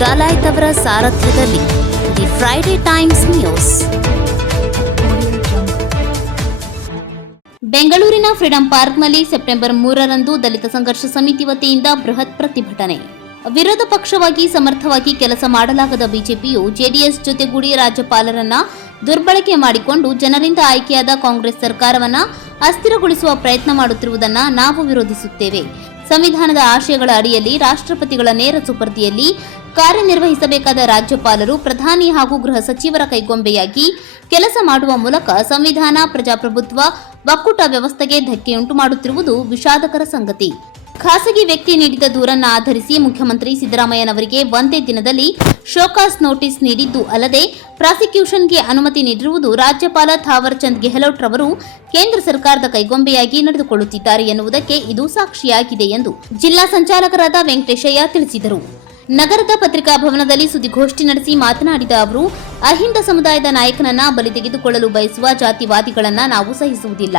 ಡಾಲಾಯ್ತ್ ಅವರ ಸಾರಥ್ಯದಲ್ಲಿ the Friday times news. ಬೆಂಗಳೂರಿನ freedom ಪಾರ್ಕ್ನಲ್ಲಿ ಸೆಪ್ಟೆಂಬರ್ 3ರಂದು ದಲಿತ ಸಂಘರ್ಷ ಸಮಿತಿ ವತಿಯಿಂದ ಬೃಹತ್ ಪ್ರತಿಭಟನೆ. ವಿರೋಧ ಪಕ್ಷವಾಗಿ ಸಮರ್ಥವಾಗಿ ಕೆಲಸ ಮಾಡಲಾಗದ ಬಿಜೆಪಿಯು ಜೆಡಿಎಸ್ ಜೊತೆಗೂಡಿ ರಾಜ್ಯಪಾಲರನ್ನ ದುರ್ಬಳಕೆ ಮಾಡಿಕೊಂಡು ಜನರಿಂದ ಆಯ್ಕೆಯಾದ ಕಾಂಗ್ರೆಸ್ ಸರ್ಕಾರವನ್ನ ಅಸ್ಥಿರಗೊಳಿಸುವ ಪ್ರಯತ್ನ ಮಾಡುತ್ತಿರುವುದನ್ನು ನಾವು ವಿರೋಧಿಸುತ್ತೇವೆ. ಸಂವಿಧಾನದ ಆಶಯಗಳ ಅಡಿಯಲ್ಲಿ ರಾಷ್ಟ್ರಪತಿಗಳ ನೇರ ಸುಪರ್ದಿಯಲ್ಲಿ ಕಾರ್ಯನಿರ್ವಹಿಸಬೇಕಾದ ರಾಜ್ಯಪಾಲರು ಪ್ರಧಾನಿ ಹಾಗೂ ಗೃಹ ಸಚಿವರ ಕೈಗೊಂಬೆಯಾಗಿ ಕೆಲಸ ಮಾಡುವ ಮೂಲಕ ಸಂವಿಧಾನ, ಪ್ರಜಾಪ್ರಭುತ್ವ, ಒಕ್ಕೂಟ ವ್ಯವಸ್ಥೆಗೆ ಧಕ್ಕೆಯುಂಟು ಮಾಡುತ್ತಿರುವುದು ವಿಷಾದಕರ ಸಂಗತಿ. ಖಾಸಗಿ ವ್ಯಕ್ತಿ ನೀಡಿದ ದೂರನ್ನು ಆಧರಿಸಿ ಮುಖ್ಯಮಂತ್ರಿ ಸಿದ್ದರಾಮಯ್ಯನವರಿಗೆ ಒಂದೇ ದಿನದಲ್ಲಿ ಶೋಕಾಸ್ ನೋಟಿಸ್ ನೀಡಿದ್ದು ಅಲ್ಲದೆ ಪ್ರಾಸಿಕ್ಯೂಷನ್ಗೆ ಅನುಮತಿ ನೀಡಿರುವುದು ರಾಜ್ಯಪಾಲ ಥಾವರ್ ಚಂದ್ ಗೆಹ್ಲೋಟ್ ರವರು ಕೇಂದ್ರ ಸರ್ಕಾರದ ಕೈಗೊಂಬೆಯಾಗಿ ನಡೆದುಕೊಳ್ಳುತ್ತಿದ್ದಾರೆ ಎನ್ನುವುದಕ್ಕೆ ಇದು ಸಾಕ್ಷಿಯಾಗಿದೆ ಎಂದು ಜಿಲ್ಲಾ ಸಂಚಾಲಕರಾದ ವೆಂಕಟೇಶಯ್ಯ ತಿಳಿಸಿದರು. ನಗರದ ಪತ್ರಿಕಾ ಭವನದಲ್ಲಿ ಸುದ್ದಿಗೋಷ್ಠಿ ನಡೆಸಿ ಮಾತನಾಡಿದ ಅವರು, ಅಹಿಂದ ಸಮುದಾಯದ ನಾಯಕನನ್ನ ಬಲಿ ತೆಗೆದುಕೊಳ್ಳಲು ಬಯಸುವ ಜಾತಿವಾದಿಗಳನ್ನ ನಾವು ಸಹಿಸುವುದಿಲ್ಲ.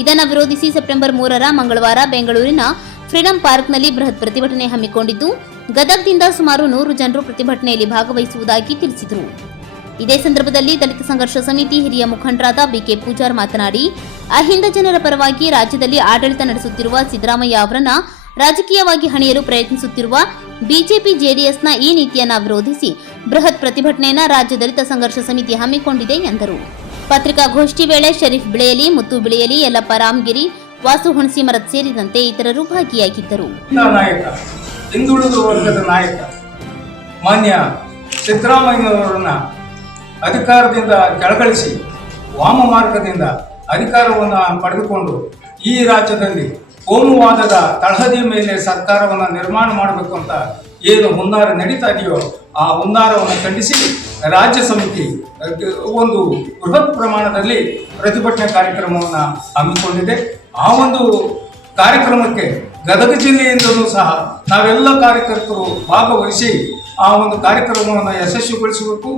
ಇದನ್ನು ವಿರೋಧಿಸಿ ಸೆಪ್ಟೆಂಬರ್ 3ರ ಮಂಗಳವಾರ ಬೆಂಗಳೂರಿನ ಫ್ರೀಡಂ ಪಾರ್ಕ್ನಲ್ಲಿ ಬೃಹತ್ ಪ್ರತಿಭಟನೆ ಹಮ್ಮಿಕೊಂಡಿದ್ದು, ಗದಗದಿಂದ ಸುಮಾರು 100 ಜನರು ಪ್ರತಿಭಟನೆಯಲ್ಲಿ ಭಾಗವಹಿಸುವುದಾಗಿ ತಿಳಿಸಿದರು. ಇದೇ ಸಂದರ್ಭದಲ್ಲಿ ದಲಿತ ಸಂಘರ್ಷ ಸಮಿತಿ ಹಿರಿಯ ಮುಖಂಡರಾದ ಬಿಕೆ ಪೂಜಾರ್ ಮಾತನಾಡಿ, ಅಹಿಂದ ಜನರ ಪರವಾಗಿ ರಾಜ್ಯದಲ್ಲಿ ಆಡಳಿತ ನಡೆಸುತ್ತಿರುವ ಸಿದ್ದರಾಮಯ್ಯ ಅವರನ್ನ ರಾಜಕೀಯವಾಗಿ ಹಣಿಯಲು ಪ್ರಯತ್ನಿಸುತ್ತಿರುವ ಬಿಜೆಪಿ ಜೆಡಿಎಸ್ನ ಈ ನೀತಿಯನ್ನ ವಿರೋಧಿಸಿ ಬೃಹತ್ ಪ್ರತಿಭಟನೆಯನ್ನ ರಾಜ್ಯ ದಲಿತ ಸಂಘರ್ಷ ಸಮಿತಿ ಹಮ್ಮಿಕೊಂಡಿದೆ ಎಂದರು. ಪತ್ರಿಕಾಗೋಷ್ಠಿ ವೇಳೆ ಶರೀಫ್ ಬಿಳೆಯಲಿ, ಮುತ್ತು ಬಿಳೆಯಲಿ, ಯಲ್ಲಪ್ಪ ರಾಮಗಿರಿ, ವಾಸು ಹುಣಸಿಮರತ್ ಸೇರಿದಂತೆ ಇತರರು ಭಾಗಿಯಾಗಿದ್ದರು. ಹಿಂದುಳಿದ ವರ್ಗದ ನಾಯಕ ಮಾನ್ಯ ಸಿದ್ದರಾಮಯ್ಯನವರನ್ನ ಅಧಿಕಾರದಿಂದ ಕೆಳಗಿಳಿಸಿ ವಾಮ ಮಾರ್ಗದಿಂದ ಅಧಿಕಾರವನ್ನು ಪಡೆದುಕೊಂಡು ಈ ರಾಜ್ಯದಲ್ಲಿ ಕೋಮುವಾದದ ತಳಹದಿಯ ಮೇಲೆ ಸರ್ಕಾರವನ್ನು ನಿರ್ಮಾಣ ಮಾಡಬೇಕು ಅಂತ ಏನು ಹುನ್ನಾರ ನಡೀತಾ ಇದೆಯೋ ಆ ಹುನ್ನಾರವನ್ನು ಖಂಡಿಸಿ ರಾಜ್ಯ ಸಮಿತಿ ಒಂದು ಬೃಹತ್ ಪ್ರಮಾಣದಲ್ಲಿ ಪ್ರತಿಭಟನೆ ಕಾರ್ಯಕ್ರಮವನ್ನು ಹಮ್ಮಿಕೊಂಡಿದೆ. ಆ ಒಂದು ಕಾರ್ಯಕ್ರಮಕ್ಕೆ ಗದಗ ಜಿಲ್ಲೆಯಿಂದಲೂ ಸಹ ನಾವೆಲ್ಲ ಕಾರ್ಯಕರ್ತರು ಭಾಗವಹಿಸಿ ಆ ಒಂದು ಕಾರ್ಯಕ್ರಮವನ್ನು ಯಶಸ್ವಿಗೊಳಿಸಬೇಕು.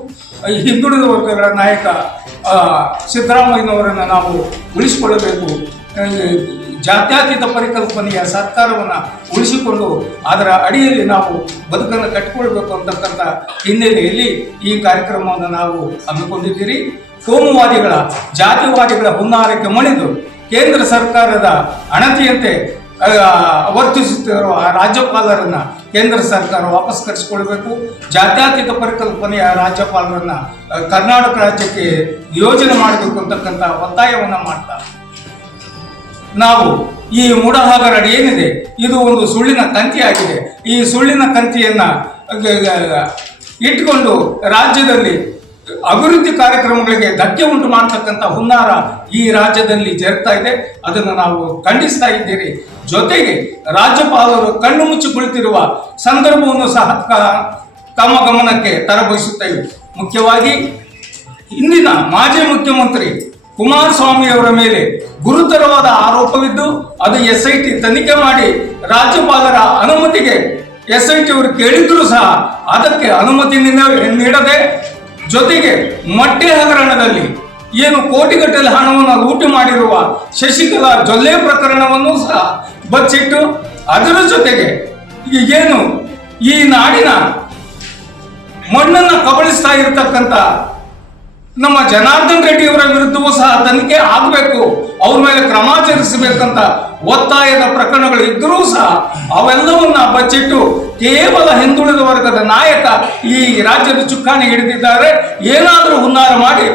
ಹಿಂದುಳಿದ ವರ್ಗಗಳ ನಾಯಕ ಸಿದ್ದರಾಮಯ್ಯನವರನ್ನು ನಾವು ಉಳಿಸಿಕೊಳ್ಳಬೇಕು. ಜಾತ್ಯತೀತ ಪರಿಕಲ್ಪನೆಯ ಸರ್ಕಾರವನ್ನು ಉಳಿಸಿಕೊಂಡು ಅದರ ಅಡಿಯಲ್ಲಿ ನಾವು ಬದುಕನ್ನು ಕಟ್ಟಿಕೊಳ್ಬೇಕು ಅಂತಕ್ಕಂಥ ಹಿನ್ನೆಲೆಯಲ್ಲಿ ಈ ಕಾರ್ಯಕ್ರಮವನ್ನು ನಾವು ಹಮ್ಮಿಕೊಂಡಿದ್ದೀರಿ. ಕೋಮುವಾದಿಗಳ, ಜಾತಿವಾದಿಗಳ ಹುನ್ನಾರಕ್ಕೆ ಮಣಿದು ಕೇಂದ್ರ ಸರ್ಕಾರದ ಅಣತಿಯಂತೆ ವರ್ತಿಸುತ್ತಿರುವ ರಾಜ್ಯಪಾಲರನ್ನ ಕೇಂದ್ರ ಸರ್ಕಾರ ವಾಪಸ್ ಕರೆಸಿಕೊಳ್ಬೇಕು. ಜಾತ್ಯತೀತ ಪರಿಕಲ್ಪನೆಯ ರಾಜ್ಯಪಾಲರನ್ನ ಕರ್ನಾಟಕ ರಾಜ್ಯಕ್ಕೆ ನಿಯೋಜನೆ ಮಾಡಬೇಕು ಅಂತಕ್ಕಂಥ ಒತ್ತಾಯವನ್ನು ಮಾಡ್ತಾ ನಾವು ಈ ಮೂಢಹಗರಣ ಏನಿದೆ ಇದು ಒಂದು ಸುಳ್ಳಿನ ಕಂತಿಯಾಗಿದೆ. ಈ ಸುಳ್ಳಿನ ಕಂತಿಯನ್ನ ಇಟ್ಕೊಂಡು ರಾಜ್ಯದಲ್ಲಿ ಅಭಿವೃದ್ಧಿ ಕಾರ್ಯಕ್ರಮಗಳಿಗೆ ಧಕ್ಕೆ ಉಂಟು ಮಾಡತಕ್ಕಂಥ ಹುನ್ನಾರ ಈ ರಾಜ್ಯದಲ್ಲಿ ಜರುಗ್ತಾ ಇದೆ. ಅದನ್ನು ನಾವು ಖಂಡಿಸ್ತಾ ಇದ್ದೀರಿ. ಜೊತೆಗೆ ರಾಜ್ಯಪಾಲರು ಕಣ್ಣು ಮುಚ್ಚಿ ಕುಳಿತಿರುವ ಸಂದರ್ಭವನ್ನು ಸಹ ತಮ್ಮ ಗಮನಕ್ಕೆ ತರಬಯಸುತ್ತೇವೆ. ಮುಖ್ಯವಾಗಿ ಇಂದಿನ ಮಾಜಿ ಮುಖ್ಯಮಂತ್ರಿ ಕುಮಾರಸ್ವಾಮಿ ಅವರ ಮೇಲೆ ಗುರುತರವಾದ ಆರೋಪವಿದ್ದು ಅದು SIT ತನಿಖೆ ಮಾಡಿ ರಾಜ್ಯಪಾಲರ ಅನುಮತಿಗೆ SIT ಅವರು ಕೇಳಿದ್ರು ಸಹ ಅದಕ್ಕೆ ಅನುಮತಿ ನೀಡದೆ ಜೊತೆಗೆ ಮಟ್ಟೆ ಹಗರಣದಲ್ಲಿ ಏನು ಕೋಟಿಗಟ್ಟಲೆ ಹಣವನ್ನು ಲೂಟಿ ಮಾಡಿರುವ ಶಶಿಕಲಾ ಜೊಲ್ಲೆ ಪ್ರಕರಣವನ್ನು ಸಹ ಬಚ್ಚಿಟ್ಟು ಅದರ ಜೊತೆಗೆ ಏನು ಈ ನಾಡಿನ ಮಣ್ಣನ್ನು ಕಬಳಿಸ್ತಾ ಇರತಕ್ಕಂಥ ನಮ್ಮ ಜನಾರ್ದನ್ ರೆಡ್ಡಿ ಅವರ ವಿರುದ್ಧವೂ ಸಹ ತನಿಖೆ ಆಗಬೇಕು, ಅವ್ರ ಮೇಲೆ ಕ್ರಮ ಜರುಗಿಸಬೇಕಂತ ಒತ್ತಾಯದ ಪ್ರಕರಣಗಳು ಇದ್ದರೂ ಸಹ ಅವೆಲ್ಲವನ್ನ ಬಚ್ಚಿಟ್ಟು ಕೇವಲ ಹಿಂದುಳಿದ ವರ್ಗದ ನಾಯಕ ಈ ರಾಜ್ಯದ ಚುಕ್ಕಾಣಿ ಹಿಡಿದಿದ್ದಾರೆ. ಏನಾದರೂ ಹುನ್ನಾರ ಮಾಡಿ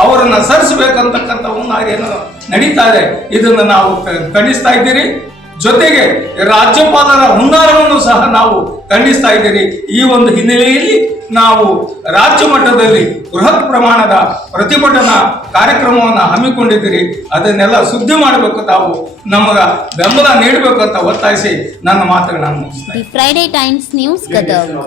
ಅವರನ್ನ ಸರಿಸಬೇಕಂತಕ್ಕಂಥ ಹುನ್ನಾರಿಯನ್ನು ನಡೀತಾ ಇದೆ. ಇದನ್ನು ನಾವು ಖಂಡಿಸ್ತಾ ಇದ್ದೀರಿ. ಜೊತೆಗೆ ರಾಜ್ಯಪಾಲರ ಹುನ್ನಾರವನ್ನು ಸಹ ನಾವು ಖಂಡಿಸ್ತಾ ಇದ್ದೀರಿ. ಈ ಒಂದು ಹಿನ್ನೆಲೆಯಲ್ಲಿ ನಾವು ರಾಜ್ಯ ಮಟ್ಟದಲ್ಲಿ ಬೃಹತ್ ಪ್ರಮಾಣದ ಪ್ರತಿಭಟನಾ ಕಾರ್ಯಕ್ರಮವನ್ನು ಹಮ್ಮಿಕೊಂಡಿದ್ದೀರಿ. ಅದನ್ನೆಲ್ಲ ಸುದ್ದಿ ಮಾಡಬೇಕು, ತಾವು ನಮಗ ಬೆಂಬಲ ನೀಡಬೇಕು ಅಂತ ಒತ್ತಾಯಿಸಿ ನನ್ನ ಮಾತುಗಳನ್ನು ಮುಗಿಸ್ತಾ ಇದ್ದೀನಿ. Friday times news Gadag.